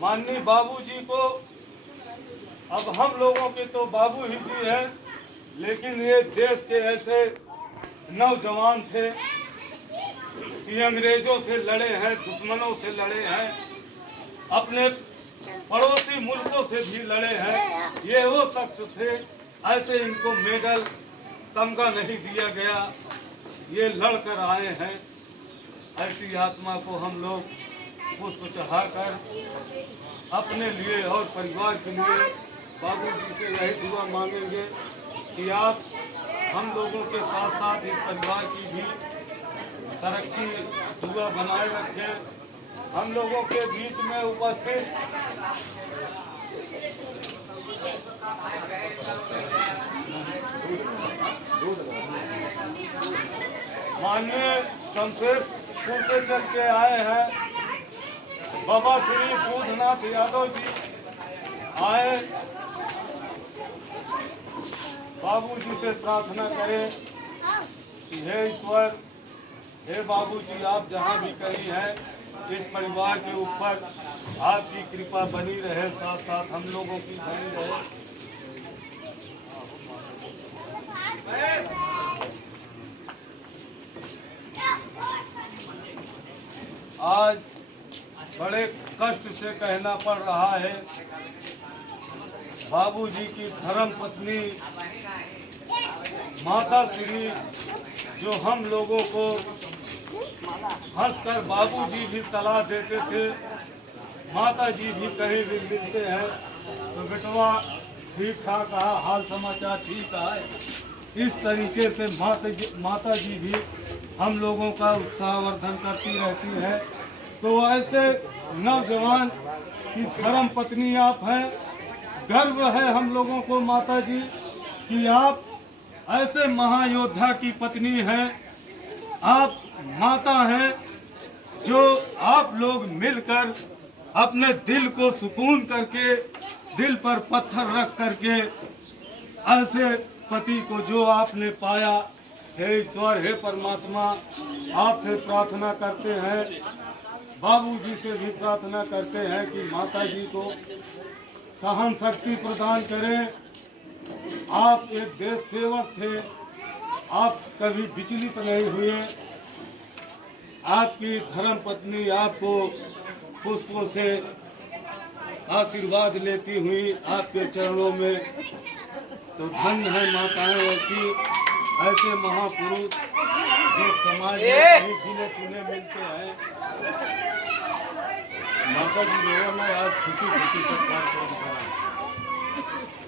माननीय बाबूजी को, अब हम लोगों के तो बाबू ही जी हैं, लेकिन ये देश के ऐसे नौजवान थे कि अंग्रेजों से लड़े हैं, दुश्मनों से लड़े हैं, अपने पड़ोसी मुल्कों से भी लड़े हैं। ये वो शख्स थे, ऐसे इनको मेडल तमगा नहीं दिया गया, ये लड़कर आए हैं। ऐसी आत्मा को हम लोग पुष्प चढ़ाकर अपने लिए और परिवार के लिए बाबूजी से यही दुआ मांगेंगे कि आप हम लोगों के साथ साथ इस परिवार की भी तरक्की दुआ बनाए रखें। हम लोगों के बीच में उपस्थित माननीय शमशेरपुर से चल के आए हैं बाबा श्री दूधनाथ यादव जी आए। बाबूजी से प्रार्थना करें कि हे ईश्वर, हे बाबूजी, आप जहाँ भी कहीं हैं, इस परिवार के ऊपर आपकी कृपा बनी रहे, साथ साथ हम लोगों की बनी रहे। आज बड़े कष्ट से कहना पड़ रहा है, बाबूजी की धर्म पत्नी माता श्री, जो हम लोगों को हंसकर बाबूजी भी तला देते थे, माता जी भी कहीं भी मिलते हैं तो बेटवा ठीक ठाक है, हाल समाचार ठीक है, इस तरीके से माता जी भी हम लोगों का उत्साहवर्धन करती रहती है। तो ऐसे नौजवान की धर्म पत्नी आप हैं, गर्व है हम लोगों को माता जी कि आप ऐसे महायोद्धा की पत्नी हैं। आप माता हैं जो आप लोग मिलकर अपने दिल को सुकून करके, दिल पर पत्थर रख करके ऐसे पति को जो आपने पाया, हे ईश्वर, हे परमात्मा, आपसे प्रार्थना करते हैं, बाबूजी से भी प्रार्थना करते हैं कि माता जी को सहन शक्ति प्रदान करें। आप एक देश सेवक थे, आप कभी विचलित नहीं हुए। आपकी धर्म पत्नी आपको पुष्पों से आशीर्वाद लेती हुई आपके चरणों में, तो धन्य है माताएं की ऐसे महापुरुष जो समाज में गिने चुने मिलते हैं। माता जी लोगों ने आज खुशी खुशी से कार्यक्रम करा,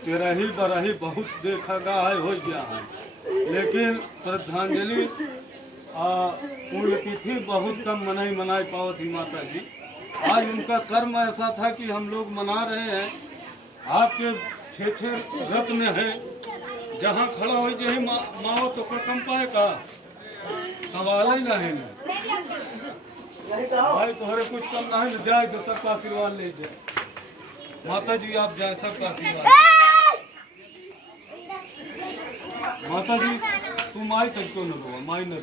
तेरही बरही बहुत देखा गया है, हो गया है, लेकिन श्रद्धांजलि पुण्यतिथि बहुत कम मनाई पाओ थी माता जी। आज उनका कर्म ऐसा था कि हम लोग मना रहे हैं। आपके छे रत्न है, जहाँ खड़ा हो जाए माओ तो कम पाए का सवाल ही नहीं है भाई, तुम्हारे कुछ कम नहीं है, जाए तो सबका आशीर्वाद ले जाए। माता जी आप जाए, सबका आशीर्वाद। माता जी तुम आई तक क्यों न रो, माई न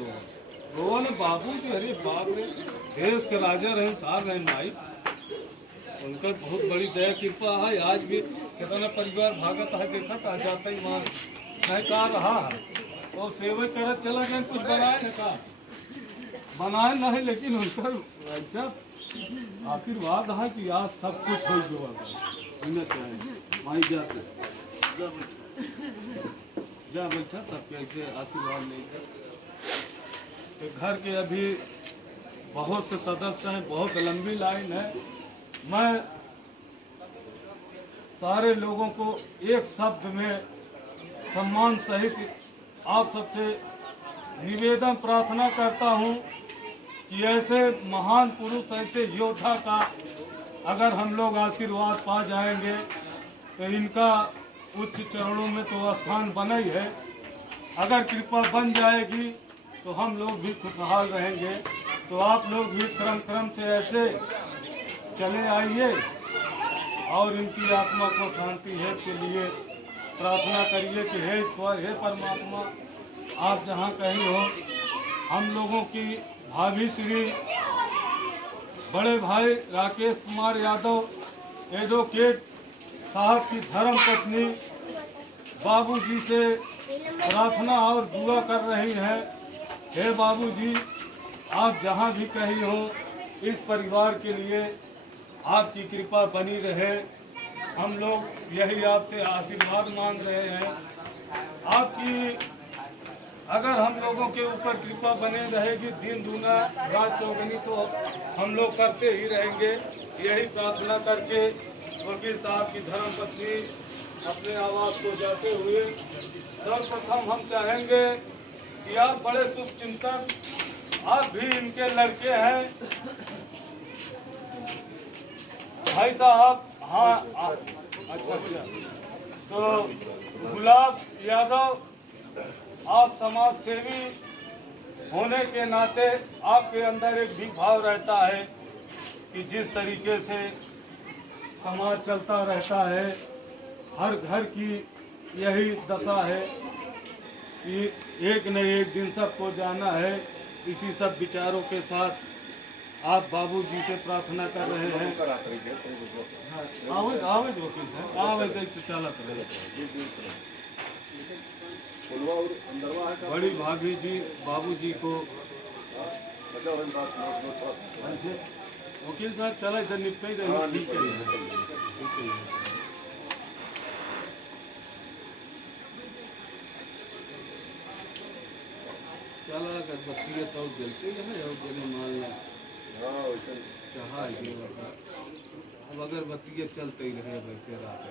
रो न बाबू जी, अरे बाप रे, देश के राजा रहे, सार रहे माई, उनका बहुत बड़ी दया कृपा है। आज भी कितना परिवार भागत है, देखा था जाता ही वहाँ नहीं कहा रहा है, और सेवा कर चला गया, कुछ बनाए न कहा बनाए नहीं, लेकिन उनका ऐसा आशीर्वाद है कि आज सब कुछ हो जो होना चाहिए। माई जाते जा बैठा, तब कैसे आशीर्वाद लेकर तो घर के अभी बहुत से सदस्य हैं, बहुत लंबी लाइन है। मैं सारे लोगों को एक शब्द में सम्मान सहित आप सबसे निवेदन प्रार्थना करता हूं कि ऐसे महान पुरुष, ऐसे योद्धा का अगर हम लोग आशीर्वाद पा जाएंगे तो इनका उच्च चरणों में तो स्थान बना ही है। अगर कृपा बन जाएगी तो हम लोग भी खुशहाल रहेंगे। तो आप लोग भी क्रम से ऐसे चले आइए और इनकी आत्मा को शांति हेतु के लिए प्रार्थना करिए कि हे ईश्वर, हे परमात्मा, आप जहाँ कहीं हो, हम लोगों की भाभी श्री बड़े भाई राकेश कुमार यादव एडवोकेट साहब की धर्म पत्नी बाबूजी से प्रार्थना और दुआ कर रही हैं। हे बाबूजी, आप जहाँ भी कहीं हो, इस परिवार के लिए आपकी कृपा बनी रहे। हम लोग यही आपसे आशीर्वाद मांग रहे हैं। आपकी अगर हम लोगों के ऊपर कृपा बने रहेगी, दिन दूना रात चौगनी, तो हम लोग करते ही रहेंगे। यही प्रार्थना करके वकील साहब की धर्म पत्नी अपने आवास को जाते हुए सर्वप्रथम हम चाहेंगे कि आप बड़े शुभचिंतक, आप भी इनके लड़के हैं भाई साहब। हाँ, अच्छा। तो गुलाब यादव, आप समाज सेवी होने के नाते आपके अंदर एक भी भाव रहता है कि जिस तरीके से समाज चलता रहता है, हर घर की यही दशा है कि एक न एक दिन सबको जाना है। इसी सब विचारों के साथ आप बाबूजी से प्रार्थना कर रहे हैं। आवाज वकील साहब, आवाज ऐसे चालत रहे। बड़ी भाभी जी बाबूजी को वकील साहब चला इधर निपटे रहे। ठीक है, चला अगरबत्ती तो जलते है और जने माल चाहा अब अगरबत्ती चलते ही रहे वैसे रात।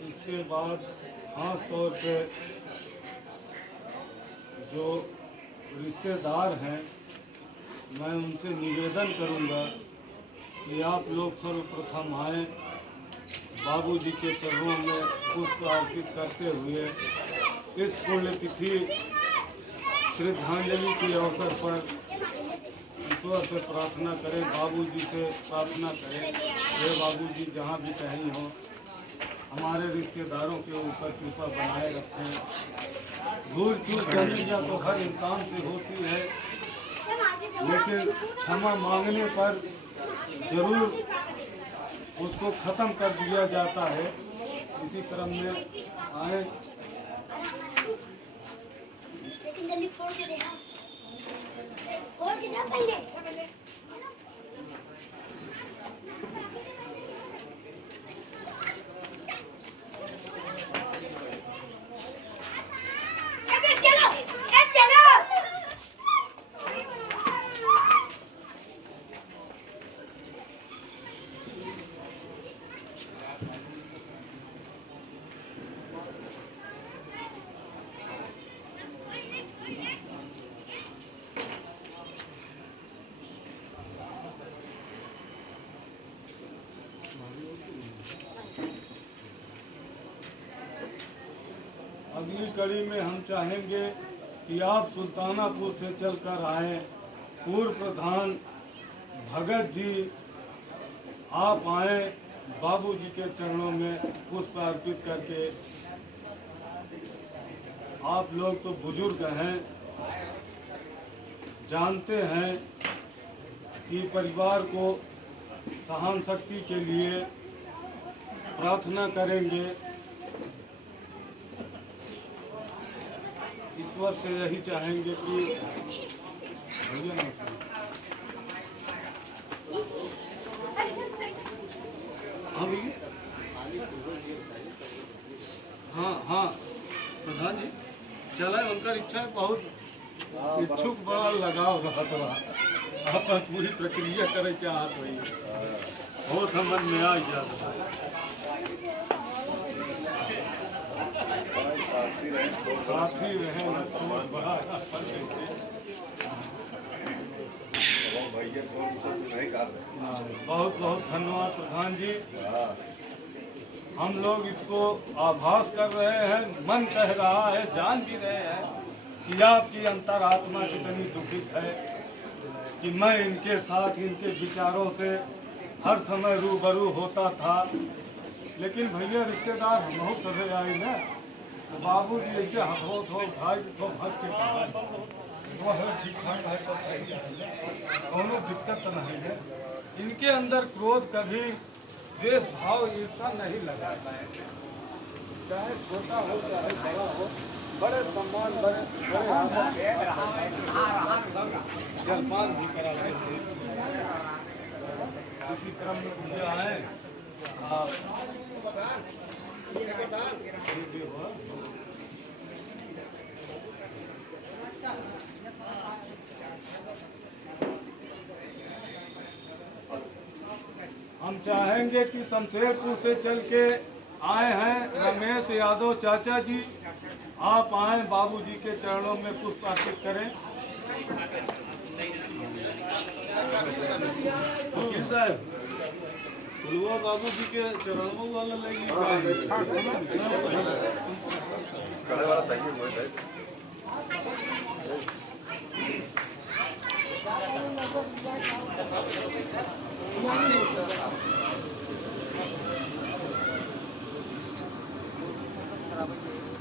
इसके बाद खास तौर पे जो रिश्तेदार हैं, मैं उनसे निवेदन करूंगा कि आप लोग सर्वप्रथम आएँ, बाबूजी के चरणों में पुष्प अर्पित करते हुए इस पुण्यतिथि श्रद्धांजलि के अवसर पर ईश्वर से प्रार्थना करें, बाबूजी से प्रार्थना करें। हे बाबूजी, जहाँ भी कहीं हो, हमारे रिश्तेदारों के ऊपर कृपा बनाए रखें। भूल चूक गलतियाँ तो हर इंसान से होती है, लेकिन क्षमा मांगने पर जरूर उसको खत्म कर दिया जाता है। इसी क्रम में आए। अगली कड़ी में हम चाहेंगे कि आप सुल्तानापुर से चलकर आएँ। पूर्व प्रधान भगत जी, आप आएँ, बाबूजी के चरणों में पुष्प अर्पित करके। आप लोग तो बुजुर्ग हैं, जानते हैं कि परिवार को सहन शक्ति के लिए प्रार्थना करेंगे। ईश्वर से यही चाहेंगे कि हाँ प्रधान जी चला, उनका इच्छा बहुत इच्छुक, बड़ा लगाव रहा थोड़ा। आप पूरी प्रक्रिया करें क्या हाथ हुई। हो समझ में आ जाता है। साथी रहे बड़ा बहुत बहुत धन्यवाद प्रधान जी। हम लोग इसको आभास कर रहे हैं, मन कह रहा है, जान भी रहे हैं कि आपकी अंतरात्मा कितनी दुखित है कि मैं इनके साथ इनके विचारों से हर समय रूबरू होता था। लेकिन भैया रिश्तेदार हम बहुत सजे आए ना, तो बाबू जी ऐसे हंसो थो भाई तो हंस के कहा वो है ठीक ठाक है, सब सही है, दोनों दिक्कत तो नहीं है। इनके अंदर क्रोध कभी द्वेष भाव ईर्षा नहीं लगा, चाहे छोटा हो चाहे बड़ा हो, बड़े सम्मान बड़े जलपान भी कराते थे। इसी क्रम में मुझे आए आप हम चाहेंगे कि शमशेरपुर से चल के आए हैं रमेश यादव चाचा जी, आप आए बाबूजी के चरणों में पुष्प अर्पित करें। वकील साहब फुलवा बाबूजी के चरणों वाला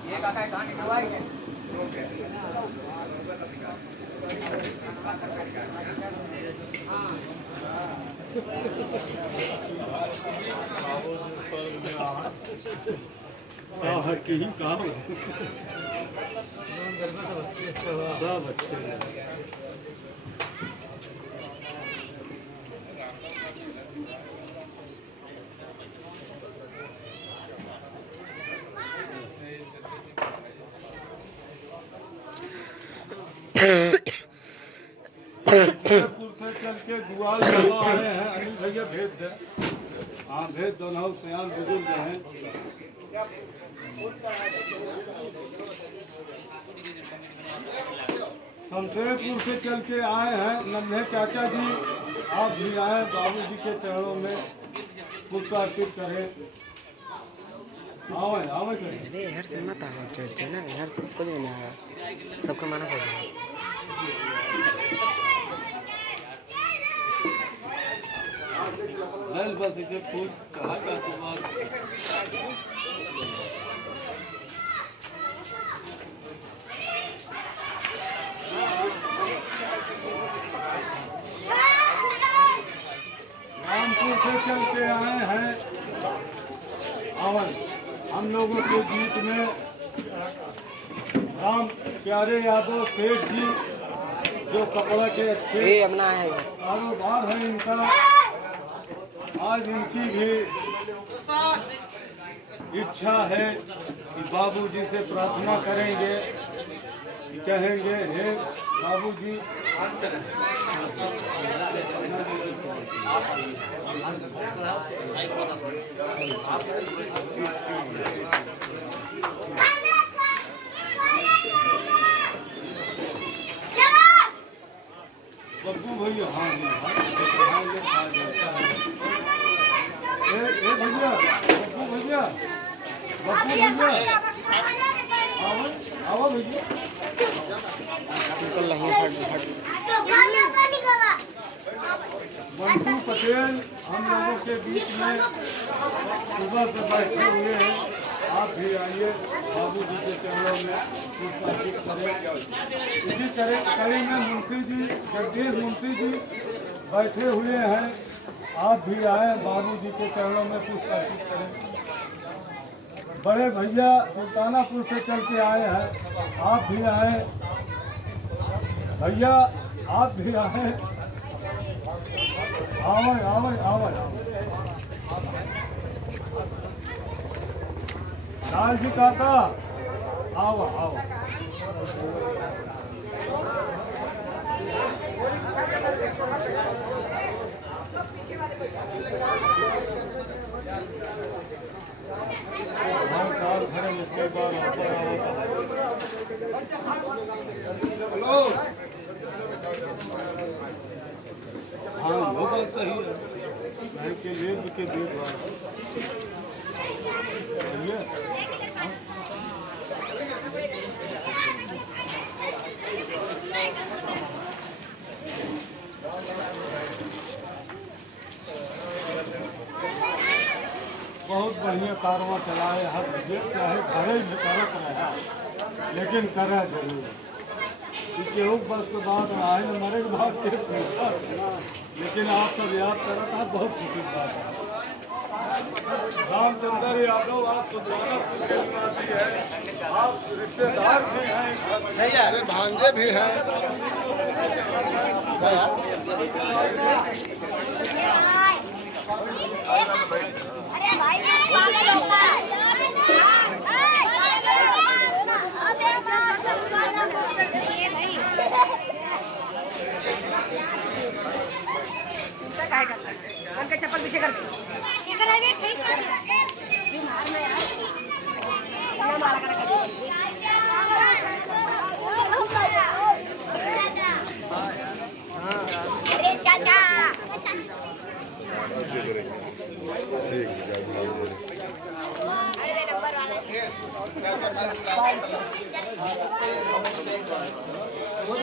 ये काका कहानी करवाई है। से चल के गुआल आए हैं, अनिल भैया भेज दे। हाँ भेज दो ना, सियान बुजुर्ग हैं। शमशेरपुर से चल के आए हैं नन्हे चाचा जी, आप भी आए बाबूजी के चरणों में पुष्प अर्पित करें। आवे आवे करें। हर से मत आओ चलते ना, हर से कुछ नहीं आया, सबका माना कर दो। बस इसे फूल कहा का सुबह रामपुर से चल के आए हैं अवन। हम लोगों के बीच में राम प्यारे यादव सेठ जी, जो कपड़ा के अच्छे कारोबार है इनका, आज इनकी भी इच्छा है कि बाबूजी से प्रार्थना करेंगे, कहेंगे हे बाबूजी बब्बू भैया, हाँ भैया बब्बू भैया आओ भैया। मंटू पटेल हम लोगों के बीच में सुबह से बैठे हुए हैं, आप भी आइए बाबूजी के चरणों में पुष्पार्पित करें। इसी तरह कड़ी में मुंशी जी, जगदीश मुंशी जी बैठे हुए हैं, आप भी आए बाबूजी के चरणों में पुष्पार्पित करें। बड़े भैया सुल्तानापुर से चल के आए हैं, आप भी आए भैया, आप भी आए। आवे आवे आवे लाल जी काका, आओ आओ। के दे दो समझिए। बहुत बढ़िया कारवा चलाए हर जे चाहे घरे में करत रहा लेकिन करे जरूर कि केहू वर्ष के बाद आए न मरे के बाद के पूछा लेकिन आप सब याद करा था बहुत खुशी की बात है। रामचंद्र यादव आप सुल्तानपुर के निवासी है, आप रिश्तेदार भी हैं, अरे भांजे भी हैं। अरे भाई पागल होगा चप्पल पीछे कर अरे चाचा नंबर वाला